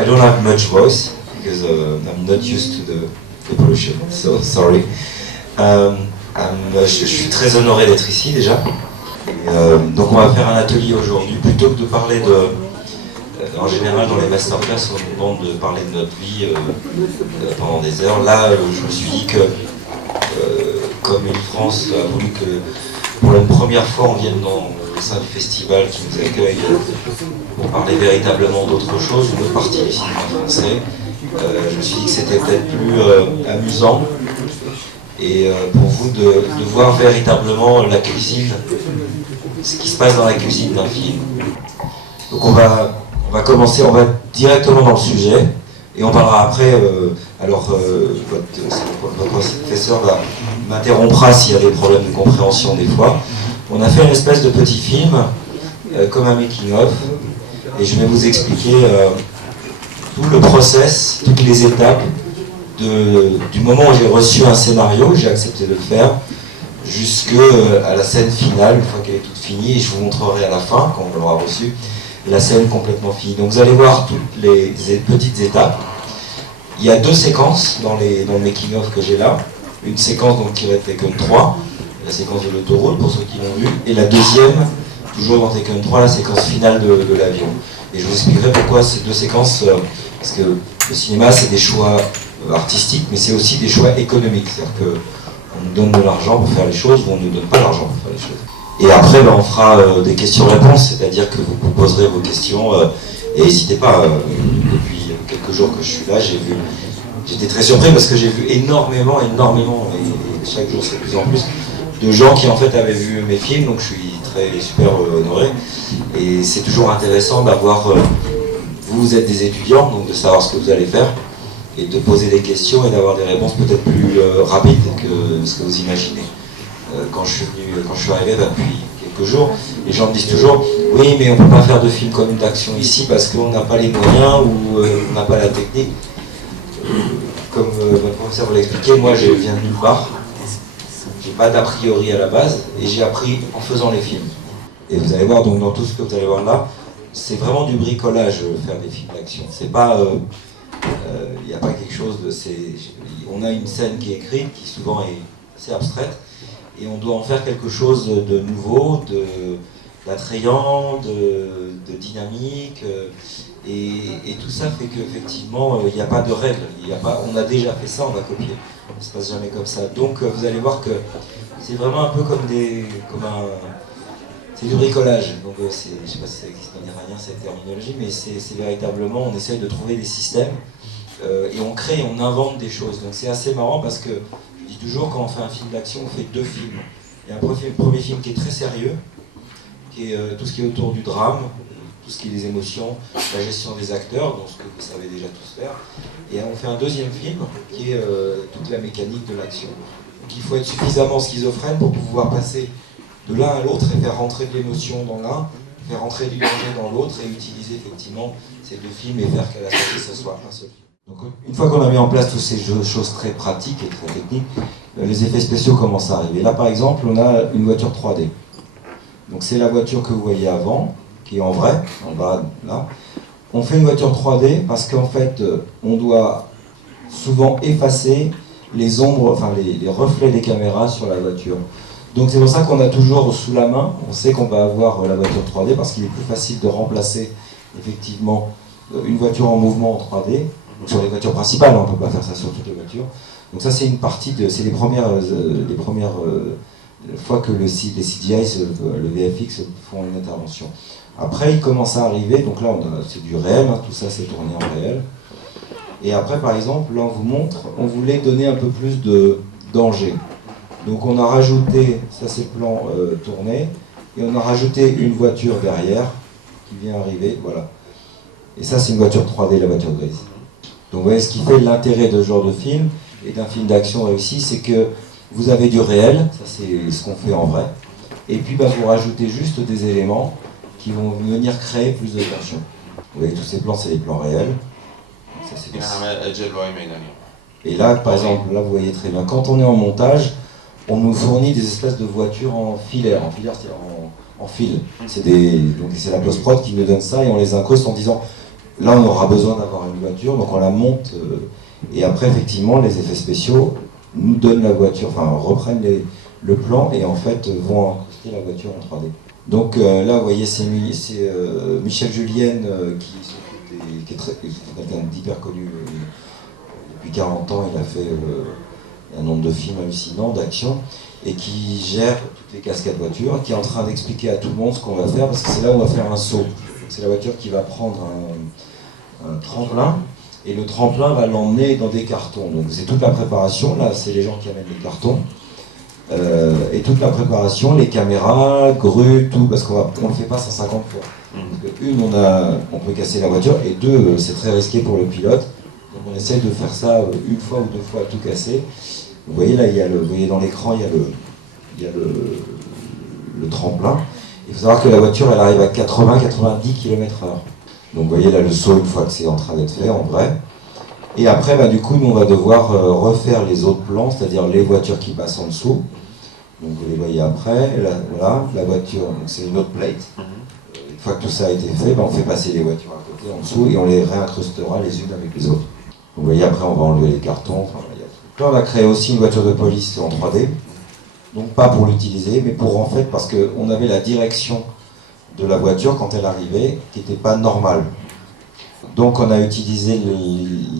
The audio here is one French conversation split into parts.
I don't have much voice because I'm not used to the pollution, so sorry. Je suis très honoré d'être ici déjà. Donc on va faire un atelier aujourd'hui. Plutôt que de parler en général dans les masterclass, on nous demande de parler de notre vie pendant des heures. Là, je me suis dit que comme Île-France a voulu que pour la première fois on vienne dans le sein du festival qui nous accueille pour parler véritablement d'autre chose, une autre partie du cinéma français, je me suis dit que c'était peut-être plus amusant et pour vous de voir véritablement la cuisine, ce qui se passe dans la cuisine d'un film. Donc on va commencer, on va directement dans le sujet et on parlera après, votre professeur m'interrompra s'il y a des problèmes de compréhension des fois. On a fait une espèce de petit film, comme un making-of, et je vais vous expliquer tout le process, toutes les étapes, du moment où j'ai reçu un scénario, j'ai accepté de le faire, jusqu'à la scène finale, une fois qu'elle est toute finie, et je vous montrerai à la fin, quand on l'aura reçu, la scène complètement finie. Donc vous allez voir toutes les petites étapes. Il y a 2 séquences dans le making-of que j'ai là. Une séquence donc, qui va être Taken 3, la séquence de l'autoroute pour ceux qui l'ont vu, et la deuxième, toujours dans Taken 3, la séquence finale de l'avion. Et je vous expliquerai pourquoi ces 2 séquences, parce que le cinéma c'est des choix artistiques, mais c'est aussi des choix économiques. C'est-à-dire qu'on nous donne de l'argent pour faire les choses, ou on ne nous donne pas l'argent pour faire les choses. Et après, on fera des questions-réponses, c'est-à-dire que vous poserez vos questions, et n'hésitez pas, depuis quelques jours que je suis là, j'étais très surpris parce que j'ai vu énormément, et chaque jour c'est de plus en plus, de gens qui en fait avaient vu mes films, donc je suis super honoré. Et c'est toujours intéressant d'avoir, vous êtes des étudiants, donc de savoir ce que vous allez faire, et de poser des questions et d'avoir des réponses peut-être plus rapides que ce que vous imaginez. Quand je suis arrivé depuis quelques jours, les gens me disent toujours « Oui, mais on ne peut pas faire de film comme d'action ici parce qu'on n'a pas les moyens ou on n'a pas la technique. » Comme votre professeur vous l'a expliqué, moi je viens de nulle part. J'ai pas d'a priori à la base et j'ai appris en faisant les films. Et vous allez voir, donc dans tout ce que vous allez voir là, c'est vraiment du bricolage faire des films d'action. C'est pas... il n'y a pas quelque chose de... On a une scène qui est écrite, qui souvent est assez abstraite, et on doit en faire quelque chose de nouveau, d'attrayant, de dynamique, et tout ça fait qu'effectivement, il n'y a pas de règles, on a déjà fait ça, on a copié, ça ne se passe jamais comme ça. Donc vous allez voir que c'est vraiment un peu c'est du bricolage. Donc je ne sais pas si ça existe en iranien cette terminologie, mais c'est véritablement, on essaye de trouver des systèmes, et on crée, on invente des choses. Donc c'est assez marrant parce que je dis toujours, quand on fait un film d'action, on fait 2 films. Il y a un premier film qui est très sérieux, qui est tout ce qui est autour du drame, tout ce qui est des émotions, la gestion des acteurs, donc ce que vous savez déjà tous faire. Et on fait un deuxième film qui est toute la mécanique de l'action. Donc il faut être suffisamment schizophrène pour pouvoir passer de l'un à l'autre et faire rentrer de l'émotion dans l'un, faire rentrer du danger dans l'autre et utiliser effectivement ces 2 films et faire qu'à la sortie ce soit un seul film. Donc, une fois qu'on a mis en place toutes ces choses très pratiques et très techniques, les effets spéciaux commencent à arriver. Là par exemple, on a une voiture 3D. Donc c'est la voiture que vous voyez avant, qui est en vrai, en bas là. On fait une voiture 3D parce qu'en fait, on doit souvent effacer les ombres, enfin les reflets des caméras sur la voiture. Donc c'est pour ça qu'on a toujours sous la main, on sait qu'on va avoir la voiture 3D parce qu'il est plus facile de remplacer effectivement une voiture en mouvement en 3D. Sur les voitures principales, on ne peut pas faire ça sur toutes les voitures. Donc ça c'est une partie c'est les premières fois que les CGI, le VFX font une intervention. Après il commence à arriver, donc là c'est du réel, hein, tout ça c'est tourné en réel. Et après par exemple, là on vous montre, on voulait donner un peu plus de danger. Donc on a rajouté, ça c'est le plan tourné, et on a rajouté une voiture derrière qui vient arriver, voilà. Et ça c'est une voiture 3D, la voiture grise. Donc vous voyez, ce qui fait l'intérêt de ce genre de film et d'un film d'action réussi, c'est que vous avez du réel, ça c'est ce qu'on fait en vrai, et puis vous rajoutez juste des éléments qui vont venir créer plus de tension. Vous voyez, tous ces plans, c'est des plans réels. Ça, c'est et là, par exemple, là vous voyez très bien, quand on est en montage, on nous fournit des espèces de voitures en filaire, c'est-à-dire en fil. Donc c'est la post-prod qui nous donne ça et on les incruste en disant là on aura besoin d'avoir une voiture, donc on la monte, et après effectivement les effets spéciaux nous donnent la voiture, enfin reprennent le plan et en fait vont incruster la voiture en 3D. Donc là vous voyez c'est Michel Julienne qui s'occupe qui est quelqu'un d'hyper connu depuis 40 ans, il a fait un nombre de films hallucinants, d'action, et qui gère toutes les cascades voitures, qui est en train d'expliquer à tout le monde ce qu'on va faire, parce que c'est là où on va faire un saut. C'est la voiture qui va prendre un tremplin, et le tremplin va l'emmener dans des cartons. Donc c'est toute la préparation, là c'est les gens qui amènent les cartons, et toute la préparation, les caméras, grues, tout, parce qu'on ne le fait pas 150 fois. Parce que une, on peut casser la voiture, et deux, c'est très risqué pour le pilote. Donc on essaye de faire ça une fois ou deux fois, tout casser. Vous voyez là, vous voyez dans l'écran, il y a le tremplin. Il faut savoir que la voiture, elle arrive à 80-90 km/h. Donc vous voyez là le saut une fois que c'est en train d'être fait, en vrai. Et après, bah, du coup, nous on va devoir refaire les autres plans, c'est-à-dire les voitures qui passent en dessous. Donc vous les voyez après, là, voilà, la voiture, c'est une autre plate. Une fois que tout ça a été fait, bah, on fait passer les voitures à côté, en dessous, et on les réincrustera les unes avec les autres. Vous voyez, après on va enlever les cartons. Enfin, là on a créé aussi une voiture de police en 3D. Donc pas pour l'utiliser, mais pour en fait, parce qu'on avait la direction de la voiture quand elle arrivait, qui n'était pas normale. Donc on a utilisé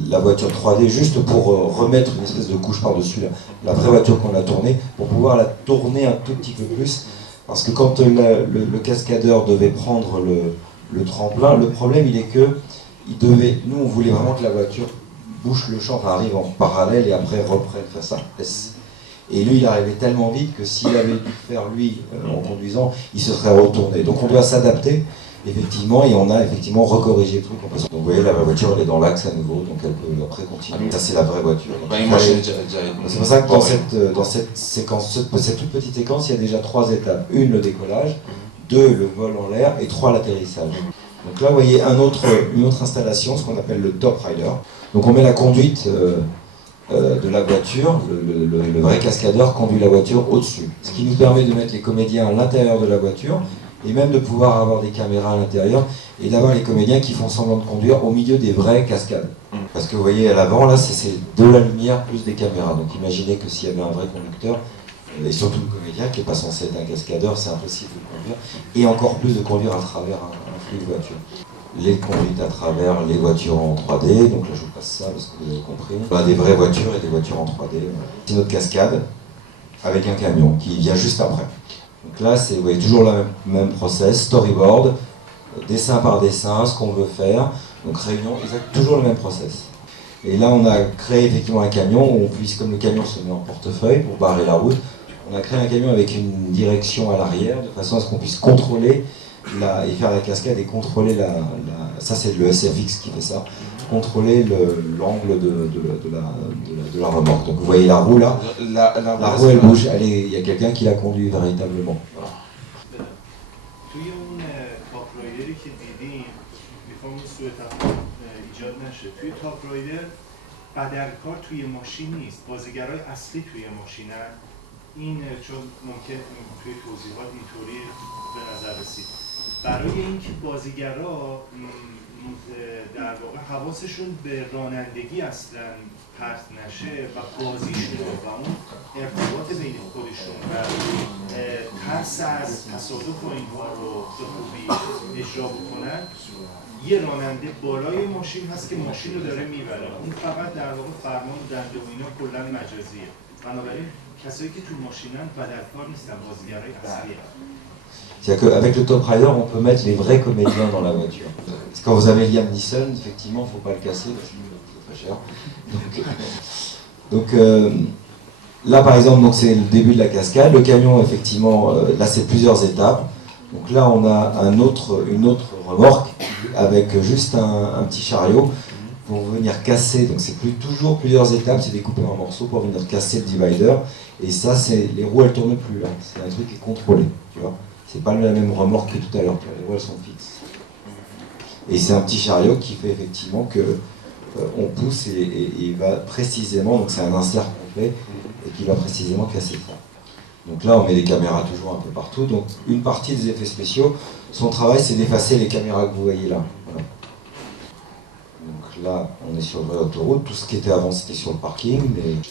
la voiture 3D juste pour remettre une espèce de couche par-dessus la vraie voiture qu'on a tournée, pour pouvoir la tourner un tout petit peu plus. Parce que quand le cascadeur devait prendre le tremplin, le problème il est que nous on voulait vraiment que la voiture bouche le champ, enfin, arrive en parallèle et après reprenne face à S. Et lui, il arrivait tellement vite que s'il avait dû faire lui en conduisant, il se serait retourné. Donc on doit s'adapter, effectivement, et on a effectivement recorrigé le truc. Donc vous voyez, la voiture, elle est dans l'axe à nouveau, donc elle peut après continuer. Ça, c'est la vraie voiture. C'est pour ça que dans cette séquence, cette toute petite séquence, il y a déjà 3 étapes. 1, le décollage, 2, le vol en l'air, et 3, l'atterrissage. Donc là, vous voyez une autre installation, ce qu'on appelle le top rider. Donc on met la conduite de la voiture, le vrai cascadeur conduit la voiture au-dessus. Ce qui nous permet de mettre les comédiens à l'intérieur de la voiture, et même de pouvoir avoir des caméras à l'intérieur, et d'avoir les comédiens qui font semblant de conduire au milieu des vraies cascades. Parce que vous voyez à l'avant, là, c'est de la lumière plus des caméras. Donc imaginez que s'il y avait un vrai conducteur, et surtout le comédien qui n'est pas censé être un cascadeur, c'est impossible de conduire, et encore plus de conduire à travers un flux de voiture. Les conduites à travers les voitures en 3D, donc là je vous passe ça parce que vous avez compris. On a des vraies voitures et des voitures en 3D. C'est notre cascade avec un camion qui vient juste après. Donc là, vous voyez toujours le même process, storyboard, dessin par dessin, ce qu'on veut faire, donc réunion, toujours le même process. Et là on a créé effectivement un camion où on puisse, comme le camion se met en portefeuille pour barrer la route, on a créé un camion avec une direction à l'arrière de façon à ce qu'on puisse contrôler et faire la cascade et contrôler ça c'est le SFX qui fait ça, contrôler l'angle de la remorque. Donc vous voyez la roue là, la roue elle bouge, il y a quelqu'un qui la conduit véritablement. Voilà. توی اون تاپ رایدری که دیدیم میخوام این سوء تفاهم ایجاد نشه. توی تاپ رایدر بدلکار توی ماشین نیست، بازیگرای اصلی توی ماشینن. این چون ممکن توی توضیحات اینطوری به نظر رسید. برای اینکه بازیگرا در واقع حواسشون به رانندگی اصلا پرت نشه و بازیشون و اون ارتباط بین خودشون و ترس از تصادف و اینها رو به خوبی اجرا بکنن، یه راننده بالای ماشین هست که ماشین رو داره میبره، اون فقط در واقع فرمان دنده و اینا کلا مجازیه. بنابراین کسایی که تو ماشینن بدلکار نیستن، بازیگرای اصلیه. C'est-à-dire qu'avec le Top Rider, on peut mettre les vrais comédiens dans la voiture. Parce que quand vous avez Liam Neeson, effectivement, il ne faut pas le casser parce qu'il est très cher. Donc là, par exemple, c'est le début de la cascade. Le camion, effectivement, là, c'est plusieurs étapes. Donc là, on a une autre remorque avec juste un petit chariot pour venir casser. Donc c'est toujours plusieurs étapes, c'est découpé en morceaux pour venir casser le divider. Et ça, les roues, elles ne tournent plus là. C'est un truc qui est contrôlé, tu vois. C'est pas la même remorque que tout à l'heure, les roues elles sont fixes. Et c'est un petit chariot qui fait effectivement que on pousse et il va précisément, donc c'est un insert complet, et qui va précisément casser ça. Donc là on met des caméras toujours un peu partout, donc une partie des effets spéciaux, son travail c'est d'effacer les caméras que vous voyez là. Voilà. là, on est sur le vraie autoroute. Tout ce qui était avant, c'était sur le parking.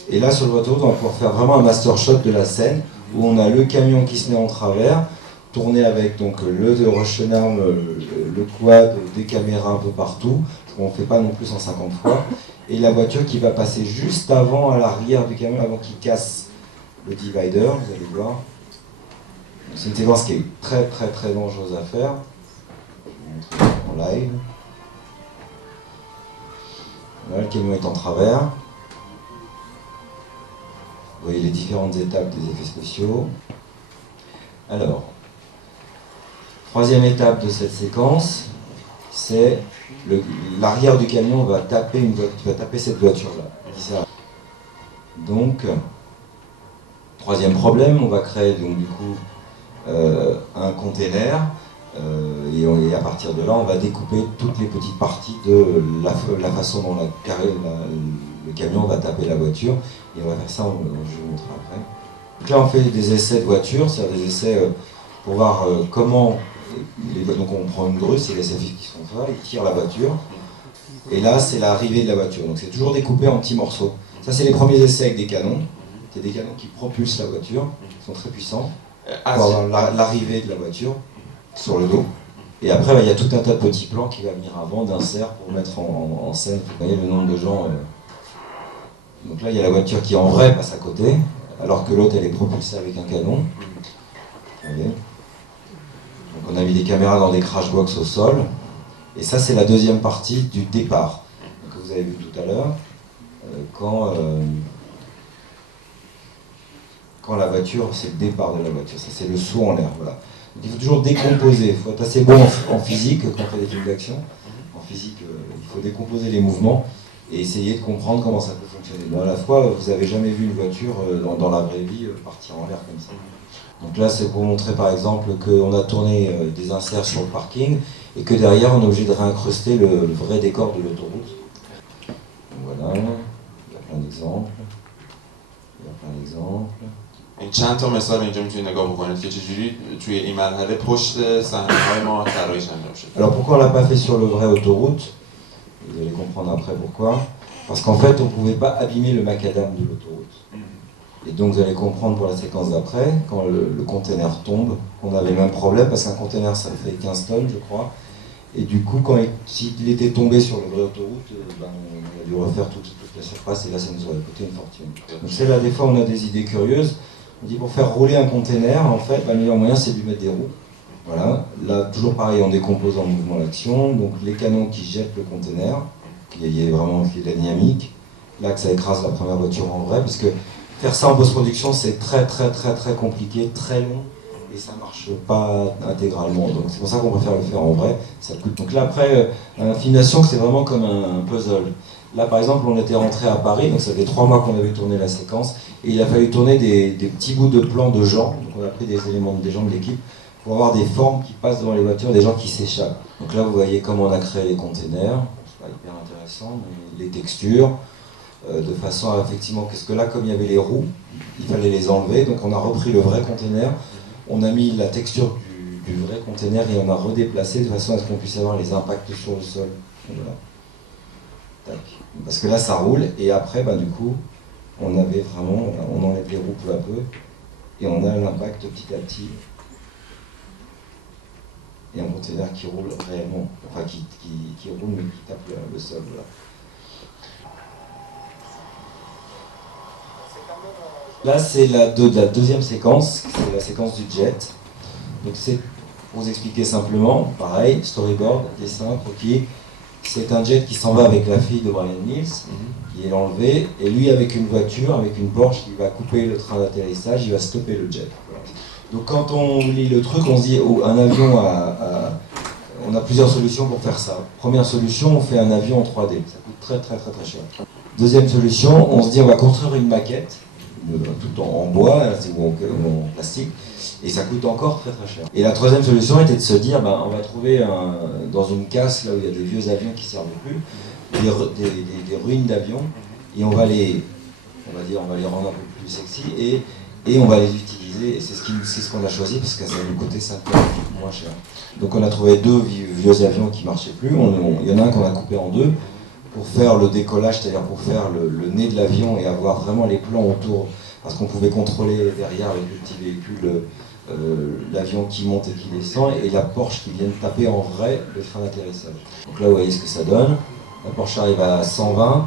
Et là, sur le vraie autoroute, on va pouvoir faire vraiment un master shot de la scène où on a le camion qui se met en travers, tourné avec donc le rush arm, le quad, des caméras un peu partout. On ne fait pas non plus 150 fois. Et la voiture qui va passer juste avant, à l'arrière du camion, avant qu'il casse le divider, vous allez voir. C'est une séquence qui est très très très dangereuse à faire. Je vais vous montrer en live. Là, le camion est en travers. Vous voyez les différentes étapes des effets spéciaux. Alors, troisième étape de cette séquence, c'est l'arrière du camion va taper cette voiture-là. Donc, troisième problème, on va créer donc du coup un container et à partir de là, on va découper toutes les petites parties de la façon dont le camion va taper la voiture. Et on va faire ça, je vais vous montrer après. Donc là, on fait des essais de voiture, c'est-à-dire des essais pour voir comment. Donc on prend une grue, c'est les essais qui sont ça, ils tirent la voiture. Et là, c'est l'arrivée de la voiture. Donc c'est toujours découpé en petits morceaux. Ça, c'est les premiers essais avec des canons. C'est des canons qui propulsent la voiture, qui sont très puissants, pour avoir l'arrivée de la voiture sur le dos. Et après, il y a tout un tas de petits plans qui va venir avant d'insert pour mettre en scène. Vous voyez le nombre de gens. Donc là, il y a la voiture qui en vrai passe à côté, alors que l'autre, elle est propulsée avec un canon. Vous voyez. Donc on a mis des caméras dans des crash box au sol. Et ça, c'est la deuxième partie du départ, que vous avez vu tout à l'heure, quand la voiture, c'est le départ de la voiture. Ça, c'est le saut en l'air. Voilà. Donc, il faut toujours décomposer. Il faut être assez bon en physique quand on fait des films d'action. En physique, il faut décomposer les mouvements et essayer de comprendre comment ça peut fonctionner. Bon, à la fois, vous n'avez jamais vu une voiture dans la vraie vie partir en l'air comme ça. Donc là, c'est pour montrer par exemple qu'on a tourné des inserts sur le parking et que derrière, on est obligé de réincruster le vrai décor de l'autoroute. Voilà, il y a plein d'exemples. این چند تا مثال اینجا میتونید نگاه بکنید که چجوری توی این مرحله پشت صحنه‌های ما طراحیش انجام شده. Alors pourquoi on l'a pas fait sur le vrai autoroute? Vous allez comprendre après pourquoi. Parce qu'en fait, on ne pouvait pas abîmer le macadam de l'autoroute. Et donc vous allez comprendre pour la séquence d'après, quand le container tombe, on avait le même problème parce qu'un container ça fait 15 tonnes je crois. Et du coup, s'il était tombé sur le vrai autoroute, on a dû refaire toute la surface et là ça nous aurait coûté une fortune. Donc c'est là des fois on a des idées curieuses. On dit pour faire rouler un container, en fait, le meilleur moyen c'est de lui mettre des roues. Voilà. Là, toujours pareil, on décompose en mouvement l'action. Donc les canons qui jettent le container, qu'il y ait vraiment de la dynamique. Là que ça écrase la première voiture en vrai, parce que faire ça en post-production c'est très très très très compliqué, très long. Et ça ne marche pas intégralement. Donc c'est pour ça qu'on préfère le faire en vrai. Ça coûte. Donc là après, un film d'action c'est vraiment comme un puzzle. Là par exemple on était rentré à Paris, donc ça fait 3 mois qu'on avait tourné la séquence, et il a fallu tourner des petits bouts de plans de gens, donc on a pris des éléments des gens de l'équipe, pour avoir des formes qui passent devant les voitures, des gens qui s'échappent. Donc là vous voyez comment on a créé les containers, c'est pas hyper intéressant, mais les textures, de façon à effectivement, parce que là comme il y avait les roues, il fallait les enlever, donc on a repris le vrai container. On a mis la texture du vrai container et on a redéplacé de façon à ce qu'on puisse avoir les impacts sur le sol. Voilà. Tac. Parce que là ça roule et après du coup on avait vraiment, on enlève les roues peu à peu et on a l'impact petit à petit et un container qui roule réellement, enfin qui roule mais qui tape le sol. Voilà. Là, c'est la deuxième séquence, c'est la séquence du jet. Donc c'est, pour vous expliquer simplement, pareil, storyboard, dessin, croquis. C'est un jet qui s'en va avec la fille de Brian Mills, qui est enlevé, et lui avec une voiture, avec une Porsche, il va couper le train d'atterrissage, il va stopper le jet. Voilà. Donc quand on lit le truc, on se dit, un avion on a plusieurs solutions pour faire ça. Première solution, on fait un avion en 3D, ça coûte très très très très cher. Deuxième solution, on se dit on va construire une maquette, tout en bois ou en plastique, et ça coûte encore très très cher. Et la troisième solution était de se dire, on va trouver dans une casse, là où il y a des vieux avions qui ne servent plus, des ruines d'avions, et on va les rendre un peu plus sexy, et on va les utiliser, et c'est ce qu'on a choisi, parce que ça va nous coûter 5 fois moins cher. Donc on a trouvé 2 vieux avions qui ne marchaient plus, il y en a un qu'on a coupé en 2, pour faire le décollage, c'est-à-dire pour faire le nez de l'avion et avoir vraiment les plans autour, parce qu'on pouvait contrôler derrière avec le petit véhicule l'avion qui monte et qui descend, et la Porsche qui vient de taper en vrai le frein d'atterrissage. Donc là, vous voyez ce que ça donne. La Porsche arrive à 120,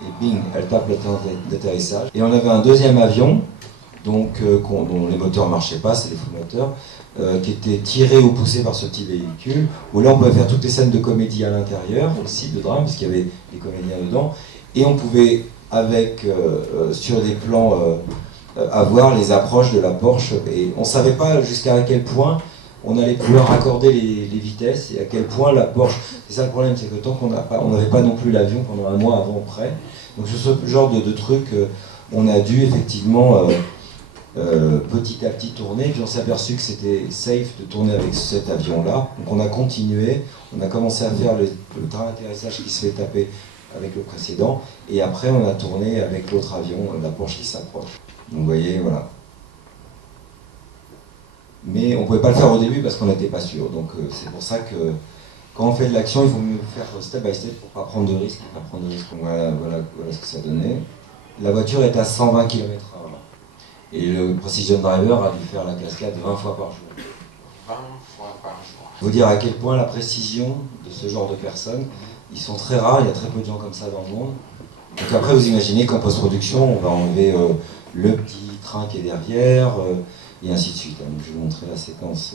et bing, elle tape le frein d'atterrissage. Et on avait un deuxième avion, donc, dont les moteurs ne marchaient pas, c'est les faux moteurs, qui était tiré ou poussé par ce petit véhicule, où là on pouvait faire toutes les scènes de comédie à l'intérieur, aussi de drame, parce qu'il y avait des comédiens dedans, et on pouvait, avec, sur des plans, avoir les approches de la Porsche, et on ne savait pas jusqu'à quel point on allait pouvoir accorder les vitesses, et à quel point la Porsche, c'est ça le problème, c'est que tant qu'on n'avait pas non plus l'avion pendant un mois avant près, donc sur ce genre de truc, on a dû effectivement petit à petit tourner, puis on s'est aperçu que c'était safe de tourner avec cet avion-là. Donc on a continué, on a commencé à faire le train d'atterrissage qui se fait taper avec le précédent, et après on a tourné avec l'autre avion, la Porsche qui s'approche. Donc vous voyez, voilà. Mais on ne pouvait pas le faire au début parce qu'on n'était pas sûr. Donc c'est pour ça que quand on fait de l'action, il faut mieux faire step by step pour ne pas prendre de risques. Voilà ce que ça donnait. La voiture est à 120 km/h. Et le Precision Driver a dû faire la cascade 20 fois par jour. 20 fois par jour. Il faut dire à quel point la précision de ce genre de personnes, ils sont très rares, il y a très peu de gens comme ça dans le monde. Donc après, vous imaginez qu'en post-production, on va enlever le petit train qui est derrière, et ainsi de suite. Donc je vais vous montrer la séquence.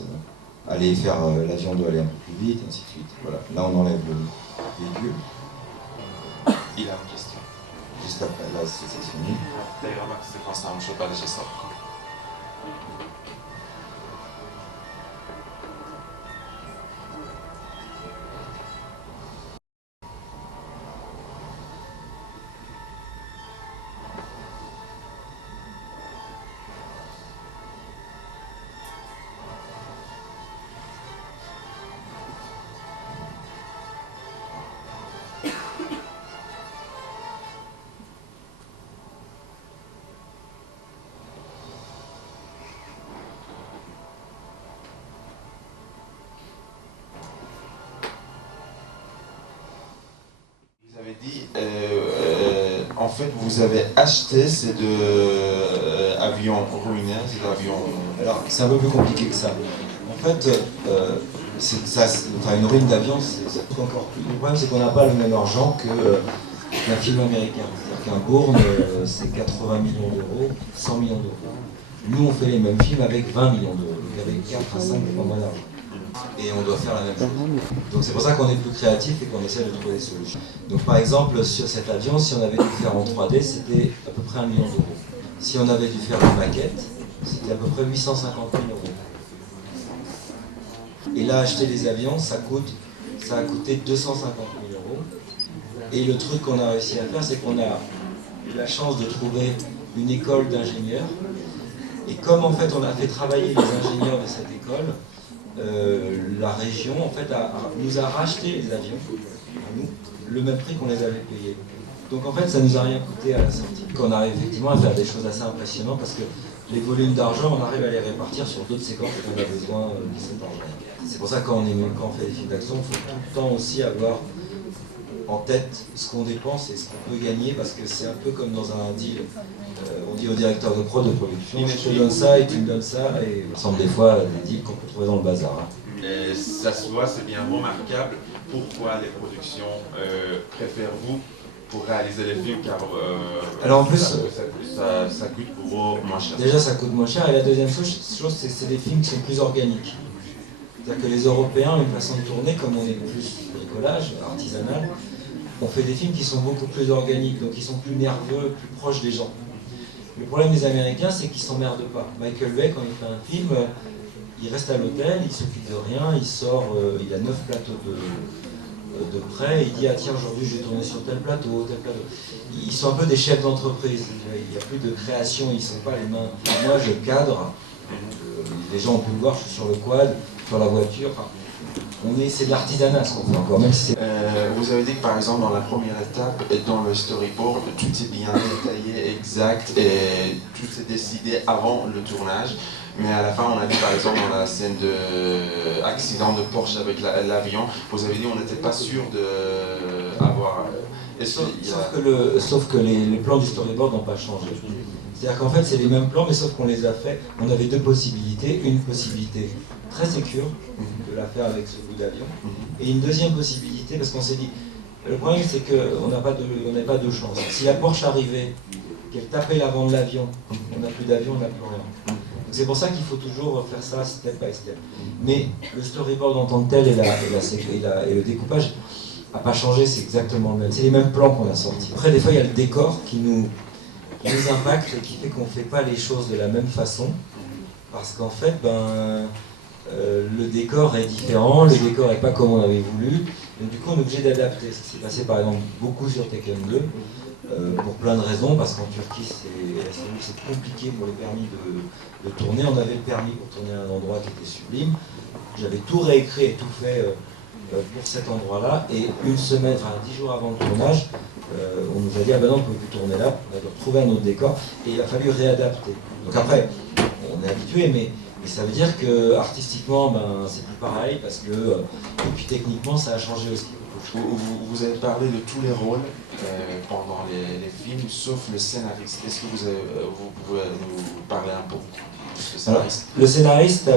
Aller faire l'avion doit aller un peu plus vite, et ainsi de suite. Voilà. Là, on enlève le véhicule. Il a une question. Juste après, là, c'est fini. D'ailleurs, c'est quand ça, je ne peux pas laisser ça. Dit, en fait, vous avez acheté ces deux avions ruinés, ces avions... Alors, c'est un peu plus compliqué que ça. En fait, une ruine d'avion, c'est tout encore plus. Le problème, c'est qu'on n'a pas le même argent qu'un film américain. C'est-à-dire qu'un Bourne, c'est 80 millions d'euros, 100 millions d'euros. Nous, on fait les mêmes films avec 20 millions d'euros, donc avec 4 à 5 fois moins d'argent. Et on doit faire la même chose. Donc c'est pour ça qu'on est plus créatif et qu'on essaie de trouver des solutions. Donc par exemple, sur cet avion, si on avait dû faire en 3D, c'était à peu près 1 million d'euros. Si on avait dû faire une maquette, c'était à peu près 850 000 euros. Et là, acheter les avions, ça a coûté 250 000 euros. Et le truc qu'on a réussi à faire, c'est qu'on a eu la chance de trouver une école d'ingénieurs. Et comme en fait on a fait travailler les ingénieurs de cette école, la région en fait nous a racheté les avions, à nous, le même prix qu'on les avait payés. Donc en fait ça nous a rien coûté à la sortie. On arrive effectivement à faire des choses assez impressionnantes parce que les volumes d'argent, on arrive à les répartir sur d'autres séquences et on a besoin de cet argent. C'est pour ça que quand on fait des films d'action, il faut tout le temps aussi avoir en tête ce qu'on dépense et ce qu'on peut gagner parce que c'est un peu comme dans un deal. On dit au directeur de prod de production, je te donne ça et tu me donnes ça, et il semble des fois des deals qu'on peut trouver dans le bazar. Et ça se voit, c'est bien remarquable. Pourquoi les productions préfèrent-vous pour réaliser les films car alors en plus, ça coûte gros moins cher. Déjà ça coûte moins cher et la deuxième chose c'est des films qui sont plus organiques. C'est-à-dire que les Européens ont une façon de tourner, comme on est plus bricolage, artisanal, on fait des films qui sont beaucoup plus organiques, donc ils sont plus nerveux, plus proches des gens. Le problème des Américains, c'est qu'ils s'emmerdent pas. Michael Bay, quand il fait un film, il reste à l'hôtel, il s'occupe de rien, il sort, il a 9 plateaux de près, il dit ah tiens aujourd'hui je vais tourner sur tel plateau, tel plateau. Ils sont un peu des chefs d'entreprise, il n'y a plus de création, ils ne sont pas les mains. Moi je cadre, les gens ont pu le voir, je suis sur le quad, sur la voiture. Enfin, c'est de l'artisanat ce qu'on fait encore, même si vous avez dit que par exemple dans la première étape, dans le storyboard, tout est bien détaillé, exact, et tout est décidé avant le tournage. Mais à la fin, on a dit par exemple dans la scène d'accident de Porsche avec l'avion, vous avez dit on n'était pas sûr avoir... Sauf que les plans du storyboard n'ont pas changé. C'est-à-dire qu'en fait, c'est les mêmes plans, mais sauf qu'on les a fait. On avait deux possibilités. Une possibilité très sécure, de la faire avec ce bout d'avion, et une deuxième possibilité, parce qu'on s'est dit, le problème c'est qu'on n'avait pas de chance. Si la Porsche arrivait, qu'elle tapait l'avant de l'avion, on n'a plus d'avion, on n'a plus rien. Donc c'est pour ça qu'il faut toujours faire ça step by step. Mais le storyboard en tant que tel et le découpage n'a pas changé, c'est exactement le même. C'est les mêmes plans qu'on a sortis. Après, des fois, il y a le décor qui nous impacte et qui fait qu'on ne fait pas les choses de la même façon. Parce qu'en fait, le décor est différent, le décor n'est pas comme on avait voulu. Donc du coup, on est obligé d'adapter. Ça s'est passé par exemple beaucoup sur Taken 2. Pour plein de raisons, parce qu'en Turquie c'est compliqué pour les permis de tourner. On avait le permis pour tourner à un endroit qui était sublime. J'avais tout réécrit et tout fait pour cet endroit-là. Et une semaine, enfin 10 jours avant le tournage, on nous a dit ah ben non, on ne peut plus tourner là, on a dû retrouver un autre décor et il a fallu réadapter. Donc après, on est habitué, mais ça veut dire que artistiquement, c'est plus pareil parce que et puis techniquement, ça a changé aussi. Vous avez parlé de tous les rôles pendant les films, sauf le scénariste. Est-ce que vous pouvez nous parler un peu du scénariste? Alors, le scénariste,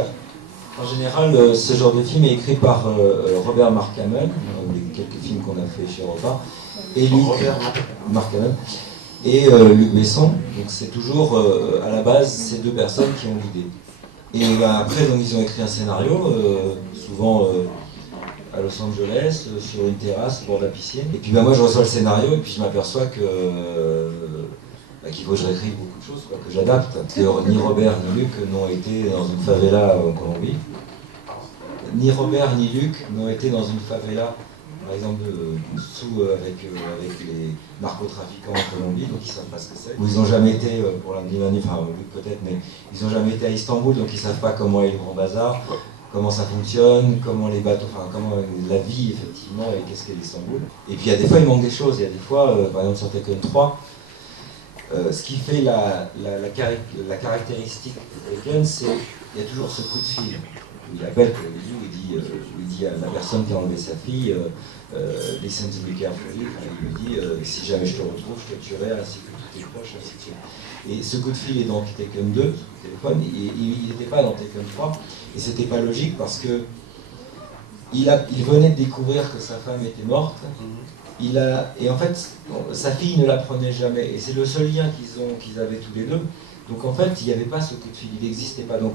en général, ce genre de film est écrit par Robert Mark Hamill, les quelques films qu'on a fait chez Europa, et Luc Mark Hamill, et Luc Besson. Donc c'est toujours, à la base, ces deux personnes qui ont l'idée. Et après, donc, ils ont écrit un scénario, souvent... à Los Angeles, sur une terrasse, au bord de la piscine. Et puis moi je reçois le scénario et puis je m'aperçois qu'il faut que je réécrive beaucoup de choses, que j'adapte. Que ni Robert ni Luc n'ont été dans une favela en Colombie. Ni Robert ni Luc n'ont été dans une favela, par exemple, avec les narcotrafiquants en Colombie, donc ils ne savent pas ce que c'est. Ou ils n'ont jamais été, pour l'un enfin Luc peut-être, mais ils n'ont jamais été à Istanbul, donc ils ne savent pas comment est le Grand Bazar. Comment ça fonctionne, comment les bateaux, enfin comment la vie effectivement et qu'est-ce qu'est l'Istanbul. Et puis il y a des fois il manque des choses, il y a des fois, par exemple sur Taken 3, ce qui fait la caractéristique de Taken, c'est qu'il y a toujours ce coup de fil. Il appelle il dit à la personne qui a enlevé sa fille, listen to me carefully, il lui dit si jamais je te retrouve, je te tuerai ainsi que tous tes proches, ainsi de suite. Et ce coup de fil est dans Taken 2, ce téléphone, il n'était pas dans Taken 3, et c'était pas logique parce que il venait de découvrir que sa femme était morte, et en fait, sa fille ne l'apprenait jamais, et c'est le seul lien qu'ils avaient tous les deux, donc en fait, il n'y avait pas ce coup de fil, il n'existait pas, donc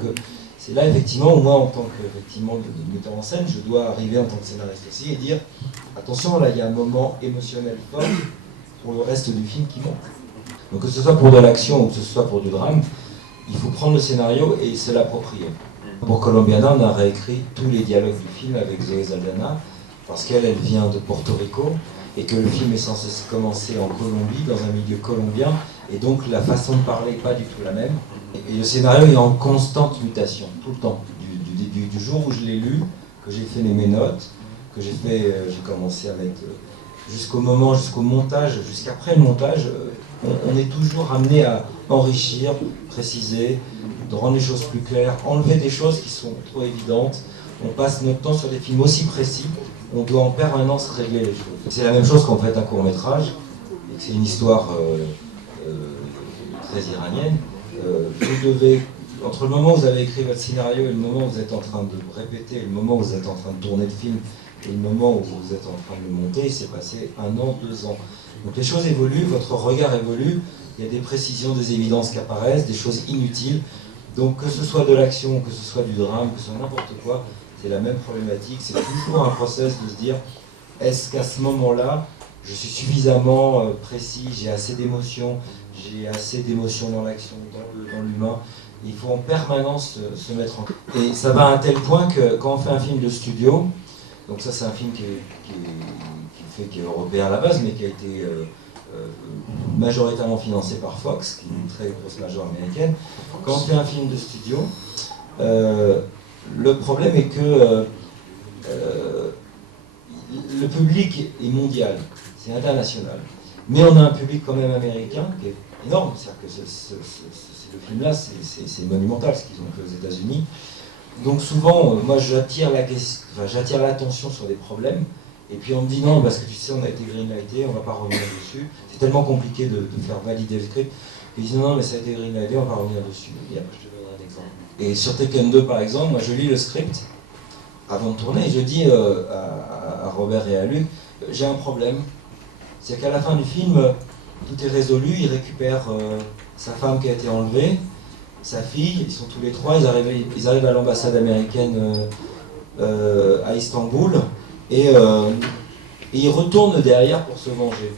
c'est là effectivement où moi, en tant que metteur en scène, je dois arriver en tant que scénariste aussi et dire, attention, là il y a un moment émotionnel fort pour le reste du film qui manque. Donc que ce soit pour de l'action ou que ce soit pour du drame, il faut prendre le scénario et se l'approprier. Pour Colombiana, on a réécrit tous les dialogues du film avec Zoé Saldana, parce qu'elle vient de Porto Rico, et que le film est censé commencer en Colombie, dans un milieu colombien, et donc la façon de parler n'est pas du tout la même. Et le scénario est en constante mutation, tout le temps. Du jour où je l'ai lu, que j'ai fait mes notes, que j'ai commencé à mettre jusqu'au montage, jusqu'après le montage, on est toujours amené à enrichir, préciser, de rendre les choses plus claires, enlever des choses qui sont trop évidentes. On passe notre temps sur des films aussi précis, on doit en permanence régler les choses. C'est la même chose quand vous faites un court-métrage, et que c'est une histoire très iranienne. Vous devez, entre le moment où vous avez écrit votre scénario et le moment où vous êtes en train de répéter, le moment où vous êtes en train de tourner le film, et le moment où vous êtes en train de le monter, il s'est passé 1 an, 2 ans. Donc les choses évoluent, votre regard évolue, il y a des précisions, des évidences qui apparaissent, des choses inutiles. Donc que ce soit de l'action, que ce soit du drame, que ce soit n'importe quoi, c'est la même problématique. C'est toujours un process de se dire, est-ce qu'à ce moment-là, je suis suffisamment précis, j'ai assez d'émotions dans l'action, dans l'humain. Il faut en permanence se mettre en... Et ça va à un tel point que quand on fait un film de studio, donc ça c'est un film qui est européen à la base, mais qui a été majoritairement financé par Fox, qui est une très grosse major américaine. Quand on fait un film de studio, le problème est que le public est mondial, c'est international. Mais on a un public quand même américain qui est énorme, c'est-à-dire que le film-là, c'est monumental ce qu'ils ont fait aux États-Unis. Donc souvent, moi j'attire l'attention sur des problèmes, Et puis on me dit non, parce que tu sais, on a été greenlighté, on va pas revenir dessus. C'est tellement compliqué de faire valider le script. Ils disent non, mais ça a été greenlighté, on va revenir dessus. Et après, je te donnerai un exemple. Et sur Taken 2, par exemple, moi je lis le script avant de tourner et je dis à Robert et à Luc, j'ai un problème. C'est qu'à la fin du film, tout est résolu, il récupère sa femme qui a été enlevée, sa fille, ils sont tous les trois, ils arrivent à l'ambassade américaine à Istanbul, et ils retournent derrière pour se venger.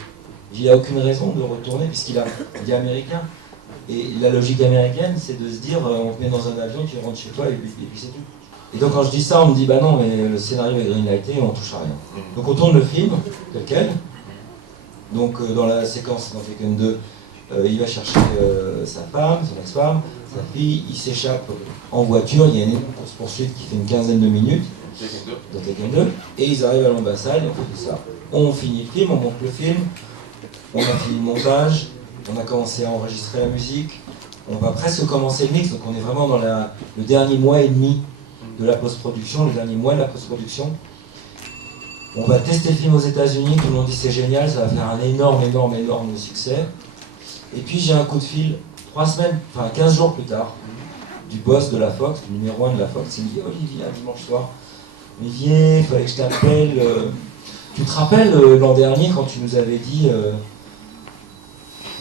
Il n'y a aucune raison de retourner, puisqu'il est américain. Et la logique américaine, c'est de se dire, on te met dans un avion, tu rentres chez toi, et puis c'est tout. Et donc quand je dis ça, on me dit, bah non, mais le scénario est greenlighté, on touche à rien. Donc on tourne le film, tel quel. Donc dans la séquence dans Taken 2, il va chercher sa femme, son ex-femme, sa fille, il s'échappe en voiture, il y a une course-poursuite qui fait une quinzaine de minutes dans Taken 2, et ils arrivent à l'ambassade, on fait tout ça. On finit le film, on monte le film, on a fini le montage, on a commencé à enregistrer la musique, on va presque commencer le mix, donc on est vraiment dans le dernier mois et demi de la post-production, le dernier mois de la post-production. On va tester le film aux États-Unis, tout le monde dit c'est génial, ça va faire un énorme succès. Et puis j'ai un coup de fil 15 jours plus tard, du boss de la Fox, du numéro 1 de la Fox. Il me dit Olivier, un dimanche soir, Olivier, il fallait que je t'appelle. Tu te rappelles l'an dernier quand tu nous avais dit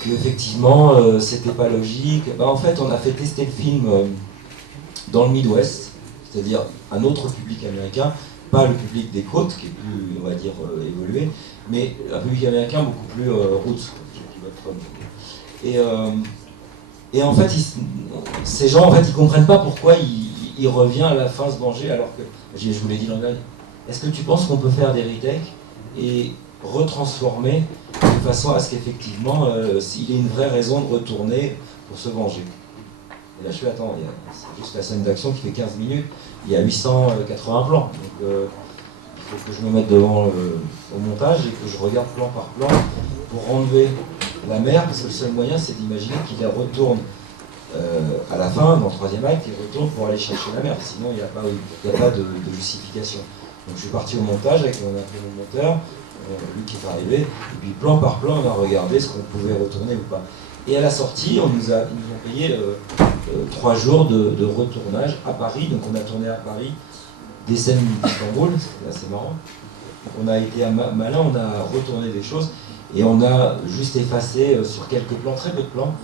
que effectivement c'était pas logique. En fait, on a fait tester le film dans le Midwest, c'est-à-dire un autre public américain. Pas le public des côtes, qui est plus, on va dire, évolué, mais un public américain beaucoup plus roots. Et en fait, ces gens, en fait, ils comprennent pas pourquoi il revient à la fin se venger, alors que, je vous l'ai dit l'an dernier, est-ce que tu penses qu'on peut faire des retakes et retransformer de façon à ce qu'effectivement, s'il y ait une vraie raison de retourner pour se venger? Et là, je fais, attends, c'est juste la scène d'action qui fait 15 minutes, il y a 880 plans. Donc, il faut que je me mette devant au montage et que je regarde plan par plan pour enlever la mer, parce que le seul moyen, c'est d'imaginer qu'il retourne à la fin, dans le troisième acte, il retourne pour aller chercher la mer. Sinon, il n'y a pas de justification. Donc, je suis parti au montage avec mon monteur, lui qui est arrivé, et puis plan par plan, on a regardé ce qu'on pouvait retourner ou pas. Et à la sortie, ils nous ont payé 3 jours de retournage à Paris. Donc on a tourné à Paris des scènes d'Istanbul, c'était assez marrant. Donc on a été malin, on a retourné des choses et on a juste effacé sur quelques plans, très peu de plans,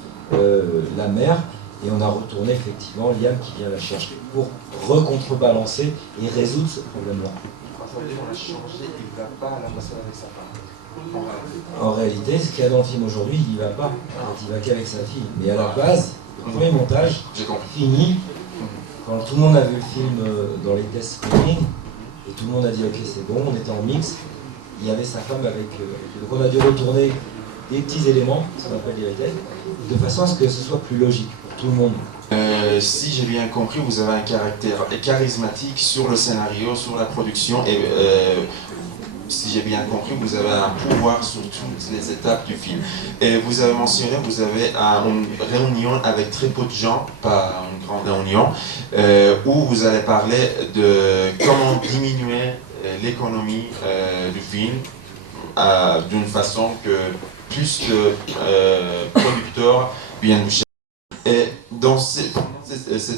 la mer, et on a retourné effectivement Liam qui vient la chercher pour recontrebalancer et résoudre ce problème-là. On a changé, il ne va pas à l'ambassade avec sa femme. En réalité, ce qu'il y a dans le film aujourd'hui, il n'y va pas. Il va qu'avec sa fille. Mais à la base, le premier montage, fini, quand tout le monde a vu le film dans les tests screening, et tout le monde a dit ok c'est bon, on était en mix, il y avait sa femme avec donc on a dû retourner des petits éléments, ce qu'on appelle des retakes, de façon à ce que ce soit plus logique pour tout le monde. Si j'ai bien compris, vous avez un caractère charismatique sur le scénario, sur la production, et si j'ai bien compris, vous avez un pouvoir sur toutes les étapes du film. Et vous avez mentionné, vous avez une réunion avec très peu de gens, pas une grande réunion, où vous allez parler de comment diminuer l'économie du film d'une façon que plus de producteurs viennent chercher. Et dans cette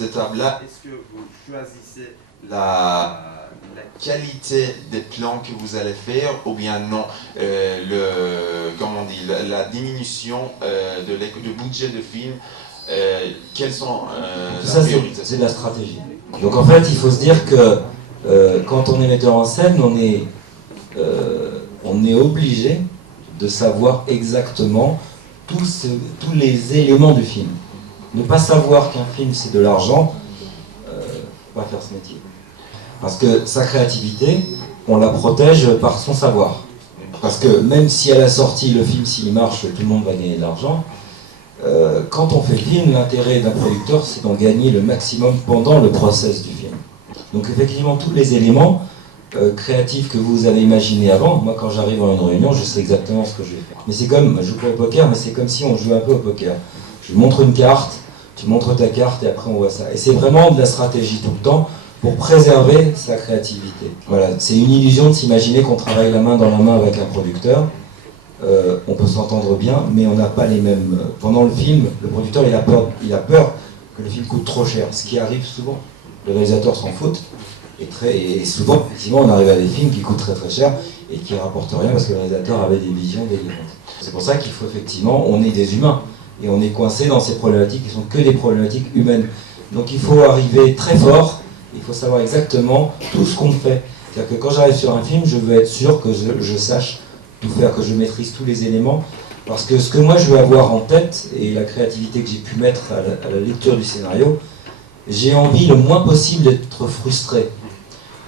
étape-là, est-ce que vous choisissez la qualité des plans que vous allez faire ou bien non, la diminution du budget de film, quelles sont ça, c'est de la stratégie. Donc en fait, il faut se dire que quand on est metteur en scène, on est obligé de savoir exactement tous les éléments du film. Ne pas savoir qu'un film c'est de l'argent, pas faire ce métier. Parce que sa créativité, on la protège par son savoir. Parce que même si à la sortie, le film, s'il marche, tout le monde va gagner de l'argent, quand on fait le film, l'intérêt d'un producteur, c'est d'en gagner le maximum pendant le process du film. Donc effectivement, tous les éléments créatifs que vous avez imaginés avant, moi quand j'arrive à une réunion, je sais exactement ce que je vais faire. Mais c'est comme, je joue pas au poker, mais c'est comme si on jouait un peu au poker. Je montre une carte, tu montres ta carte et après on voit ça. Et c'est vraiment de la stratégie tout le temps pour préserver sa créativité. Voilà, c'est une illusion de s'imaginer qu'on travaille la main dans la main avec un producteur. On peut s'entendre bien, mais on n'a pas les mêmes... Pendant le film, le producteur il a peur que le film coûte trop cher, ce qui arrive souvent. Le réalisateur s'en fout, et souvent, effectivement, on arrive à des films qui coûtent très très cher et qui ne rapportent rien parce que le réalisateur avait des visions délirantes. C'est pour ça qu'il faut effectivement, on est des humains, et on est coincé dans ces problématiques qui sont que des problématiques humaines. Donc il faut arriver très fort, il faut savoir exactement tout ce qu'on fait. C'est-à-dire que quand j'arrive sur un film, je veux être sûr que je sache tout faire, que je maîtrise tous les éléments, parce que ce que moi je veux avoir en tête, et la créativité que j'ai pu mettre à la lecture du scénario, j'ai envie le moins possible d'être frustré.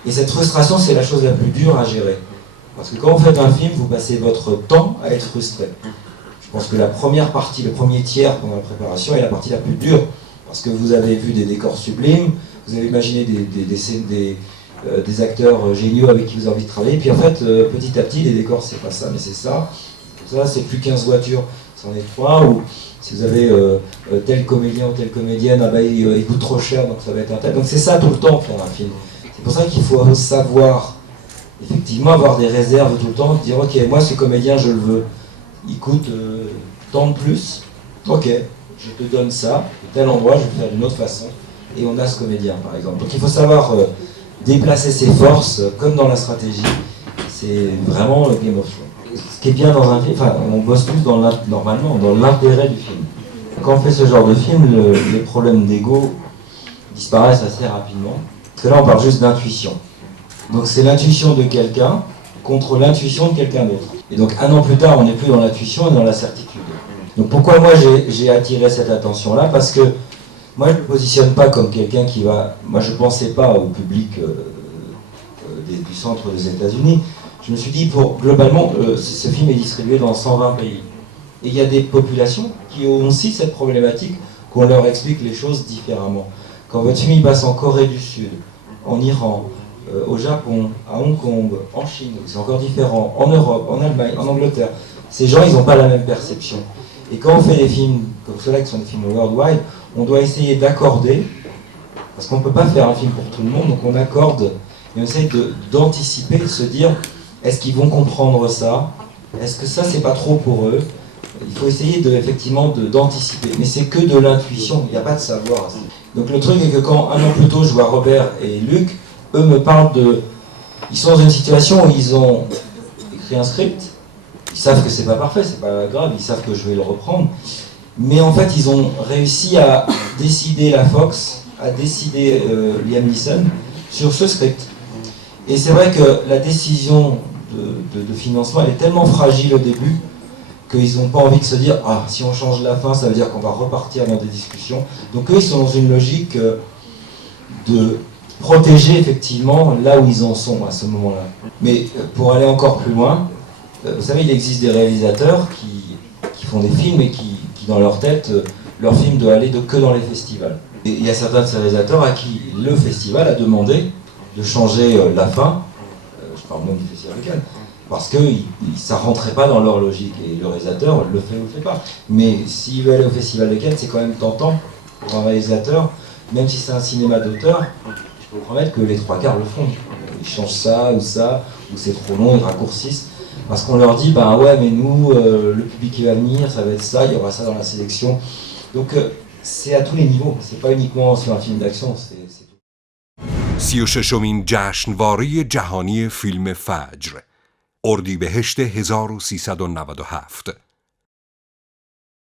Et cette frustration, c'est la chose la plus dure à gérer. Parce que quand vous faites un film, vous passez votre temps à être frustré. Je pense que la première partie, le premier tiers pendant la préparation est la partie la plus dure. Parce que vous avez vu des décors sublimes, vous avez imaginé des acteurs géniaux avec qui vous avez envie de travailler, puis en fait, petit à petit, les décors, c'est pas ça, mais c'est ça. Ça, c'est plus 15 voitures, c'en est 3, ou si vous avez tel comédien ou telle comédienne, ah bah, il coûte trop cher, donc ça va être un tel. Donc c'est ça tout le temps, faire un film. C'est pour ça qu'il faut savoir, effectivement, avoir des réserves tout le temps, dire, ok, moi, ce comédien, je le veux. Il coûte tant de plus, ok, je te donne ça, à tel endroit, je vais faire d'une autre façon, et on a ce comédien, par exemple. Donc il faut savoir déplacer ses forces, comme dans la stratégie, c'est vraiment le Game of Thrones. Ce qui est bien dans un film, enfin, on bosse tous normalement dans l'intérêt du film. Quand on fait ce genre de film, les problèmes d'ego disparaissent assez rapidement, parce que là on parle juste d'intuition. Donc c'est l'intuition de quelqu'un contre l'intuition de quelqu'un d'autre. Et donc 1 an plus tard, on n'est plus dans l'intuition, on est dans la certitude. Donc pourquoi moi j'ai attiré cette attention-là? Parce que moi je ne me positionne pas comme quelqu'un qui va... Moi je ne pensais pas au public du centre des États-Unis. Je me suis dit, globalement, ce film est distribué dans 120 pays. Et il y a des populations qui ont aussi cette problématique, qu'on leur explique les choses différemment. Quand votre film passe en Corée du Sud, en Iran, au Japon, à Hong Kong, en Chine, c'est encore différent, en Europe, en Allemagne, en Angleterre, ces gens, ils n'ont pas la même perception. Et quand on fait des films comme ceux-là, qui sont des films worldwide, on doit essayer d'accorder, parce qu'on ne peut pas faire un film pour tout le monde, donc on accorde, et on essaye d'anticiper, de se dire, est-ce qu'ils vont comprendre ça? Est-ce que ça, c'est pas trop pour eux? Il faut essayer effectivement d'anticiper, mais c'est que de l'intuition, il n'y a pas de savoir. Donc le truc est que quand 1 an plus tôt, je vois Robert et Luc, eux me parlent ils sont dans une situation où ils ont écrit un script, ils savent que c'est pas parfait, c'est pas grave, ils savent que je vais le reprendre, mais en fait ils ont réussi à décider la Fox, à décider Liam Neeson sur ce script. Et c'est vrai que la décision de financement, elle est tellement fragile au début qu'ils n'ont pas envie de se dire « Ah, si on change la fin, ça veut dire qu'on va repartir dans des discussions. » Donc eux, ils sont dans une logique de protéger effectivement là où ils en sont à ce moment-là. Mais pour aller encore plus loin, vous savez, il existe des réalisateurs qui font des films et qui dans leur tête, leur film doit aller que dans les festivals. Et il y a certains de ces réalisateurs à qui le festival a demandé de changer la fin, je parle même du Festival de Cannes, parce que ça ne rentrait pas dans leur logique, et le réalisateur le fait ou le fait pas. Mais s'il veut aller au Festival de Cannes, c'est quand même tentant pour un réalisateur, même si c'est un cinéma d'auteur, je peux vous promettre que les 3/4 le font. Ils changent ça, ou c'est trop long, ils raccourcissent, parce qu'on leur dit, ben ouais, mais nous, le public qui va venir, ça va être ça, il y aura ça dans la sélection. Donc c'est à tous les niveaux, c'est pas uniquement sur un film d'action, c'est tout. 36مین جشنواره جهانی فیلم فجر اردیبهشت 1397